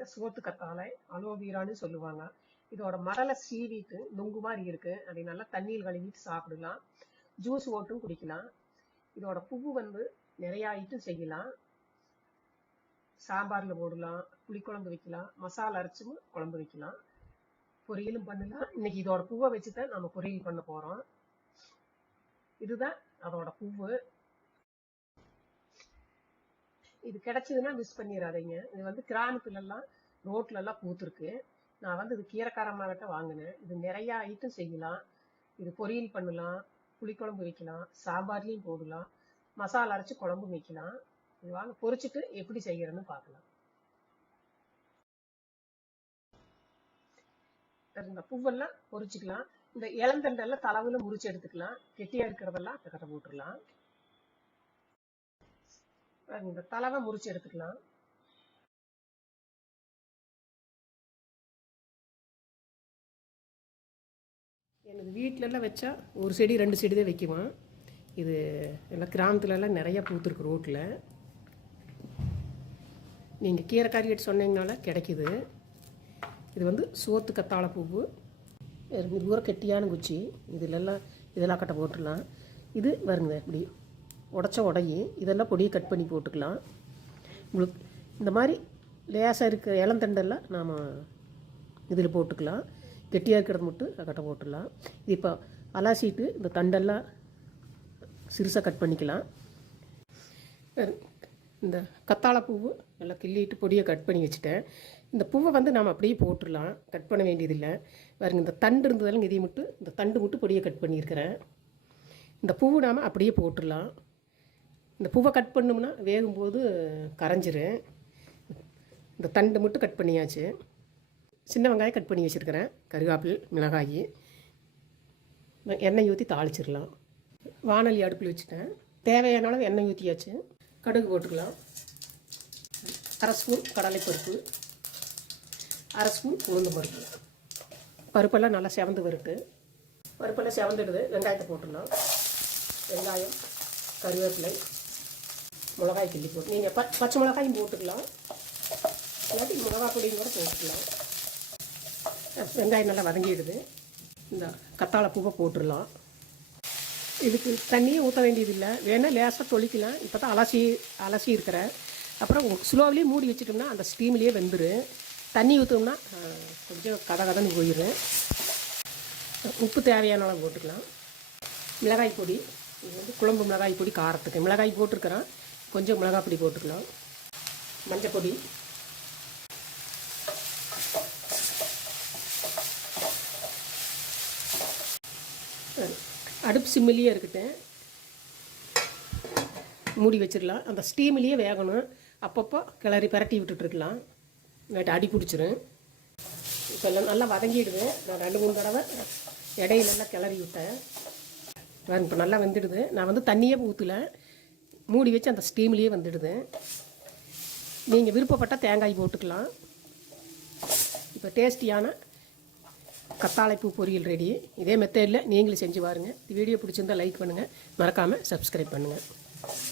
இந்த சோத்து கத்தாழை அலோவேரான்னு சொல்லுவாங்க. இதோட மடலை சீவிட்டு நுங்கு மாதிரி இருக்கு. அதை நல்லா தண்ணியில் கழுவிட்டு சாப்பிடலாம். ஜூஸ் ஓட்டும் குடிக்கலாம். இதோட பூவு நிறைய ஐட்டம் செய்யலாம். சாம்பார்ல போடலாம், புளிக்குழம்பு வைக்கலாம், மசாலா அரைச்சும் குழம்பு வைக்கலாம், பொரியலும் பண்ணலாம். இன்னைக்கு இதோட பூவை வச்சுதான் நம்ம பொரியல் பண்ண போறோம். இதுதான் அதோட பூவு. இது கிடைச்சதுன்னா மிஸ் பண்ணிடாதீங்க. இது கிராமத்துல எல்லாம் ரோட்ல எல்லாம் பூத்துருக்கு. நான் இது கீரைக்காரமாகிட்ட வாங்கினேன். இது நிறைய ஐட்டம் செய்யலாம். இது பொரியல் பண்ணலாம், புளிக்குழம்பு வைக்கலாம், சாம்பார்லையும் போடலாம், மசாலா அரைச்சு குழம்பு வைக்கலாம். இது வாங்க பொரிச்சுட்டு எப்படி செய்யறதுன்னு பார்க்கலாம். இந்த பூவெல்லாம் பொரிச்சுக்கலாம். இந்த இளந்தண்டெல்லாம் தளவுல முறிச்சு எடுத்துக்கலாம். கெட்டியா இருக்கிறதெல்லாம் கட்ட போட்டுடலாம். இந்த தலவை முறிச்சு எடுத்துக்கலாம். எனக்கு வீட்டில எல்லாம் வச்சா ஒரு செடி 2 செடி தான் வைக்குவான். இது எல்லாம் கிராமத்துல எல்லாம் நிறைய பூத்துருக்கு ரோட்டில். நீங்கள் கீரைக்காரிட்டு சொன்னீங்கனால கிடைக்குது. இது சோத்து கத்தாழை பூவு. தூரம் கெட்டியான குச்சி. இதெல்லாம் கட்ட போட்டுடலாம். இது வருங்க இப்படி உடச்ச உடையி. இதெல்லாம் பொடியை கட் பண்ணி போட்டுக்கலாம். உங்களுக்கு இந்த மாதிரி லேசாக இருக்கிற இளந்தண்டெல்லாம் நாம் இதில் போட்டுக்கலாம். கெட்டியாக இருக்கிறது மட்டும் கட்ட போட்டுடலாம். இது இப்போ அலாசிட்டு இந்த தண்டெல்லாம் சிறுசாக கட் பண்ணிக்கலாம். இந்த கத்தாழை பூவு நல்லா கிள்ளிட்டு பொடியை கட் பண்ணி வச்சுட்டேன். இந்த பூவை நாம் அப்படியே போட்டுடலாம். கட் பண்ண வேண்டியதில்லை. பாருங்க, இந்த தண்டு இருந்ததெல்லாம் இதை மட்டும் இந்த தண்டு மட்டும் பொடியை கட் பண்ணியிருக்கிறேன். இந்த பூவை நாம் அப்படியே போட்டுடலாம். இந்த பூவை கட் பண்ணோம்னா வேகும்போது கரைஞ்சிரும். இந்த தண்டு மட்டும் கட் பண்ணியாச்சு. சின்ன வெங்காயம் கட் பண்ணி வச்சுருக்கிறேன். கருவேப்பிலை, மிளகாய், எண்ணெய் ஊற்றி தாளிச்சிடலாம். வானொலி அடுப்பில் வச்சுட்டேன். தேவையான அளவு எண்ணெய் ஊற்றியாச்சு. கடுகு போட்டுக்கலாம். 1/2 ஸ்பூன் கடலைப்பருப்பு, 1/2 ஸ்பூன் உளுந்து பருப்பு. பருப்பெல்லாம் நல்லா செவந்து வருது. பருப்பெல்லாம் செவந்துடுது. வெங்காயத்தை போட்டுடலாம். வெங்காயம், கருவேப்பிலை, மிளகாய் கிள்ளி போட்டு, நீங்கள் பச்சை மிளகாயும் போட்டுக்கலாம், இல்லாட்டி மிளகாய் பொடியும் கூட போட்டுக்கலாம். வெங்காயம் நல்லா வதங்கிடுது. இந்த கத்தாழை பூவை போட்டுடலாம். இதுக்கு தண்ணியே ஊற்ற வேண்டியதில்லை. வேணால் லேசாக தொளிக்கலாம். இப்போ தான் அலசி இருக்கிறேன். அப்புறம் ஸ்லோவிலே மூடி வச்சுட்டோம்னா அந்த ஸ்டீம்லேயே வெந்துடும். தண்ணி ஊற்றோம்னா கொஞ்சம் கதன்னு போயிடும். உப்பு தேவையான அளவு போட்டுக்கலாம். மிளகாய் பொடி, இது குழம்பு மிளகாய் பொடி காரத்துக்கு. மிளகாய் போட்டிருக்கிறேன், கொஞ்சம் மிளகாய் பொடி போட்டுக்கலாம். மஞ்சள் பொடி, அடுப்பு சிம்மிலேயே இருக்கட்டும். மூடி வச்சிடலாம். அந்த ஸ்டீம்லேயே வேகணும். அப்பப்போ கிளறி பரட்டி விட்டுட்டுருக்கலாம். இல்லாட்டி அடி பிடிச்சிரும். இப்போ எல்லாம் நல்லா வதங்கிடுது. நான் 2-3 தடவை இடையிலெல்லாம் கிளறி விட்டேன். இப்போ நல்லா வந்துடுது. நான் தண்ணியே ஊற்றல, மூடி வச்சு அந்த ஸ்டீம்லேயே வந்துடுது. நீங்கள் விருப்பப்பட்டால் தேங்காய் போட்டுக்கலாம். இப்போ டேஸ்டியான கத்தாழைப்பூ பொரியல் ரெடி. இதே மெத்தடில் நீங்களும் செஞ்சு பாருங்கள். வீடியோ பிடிச்சிருந்தால் லைக் பண்ணுங்கள், மறக்காமல் சப்ஸ்கிரைப் பண்ணுங்கள்.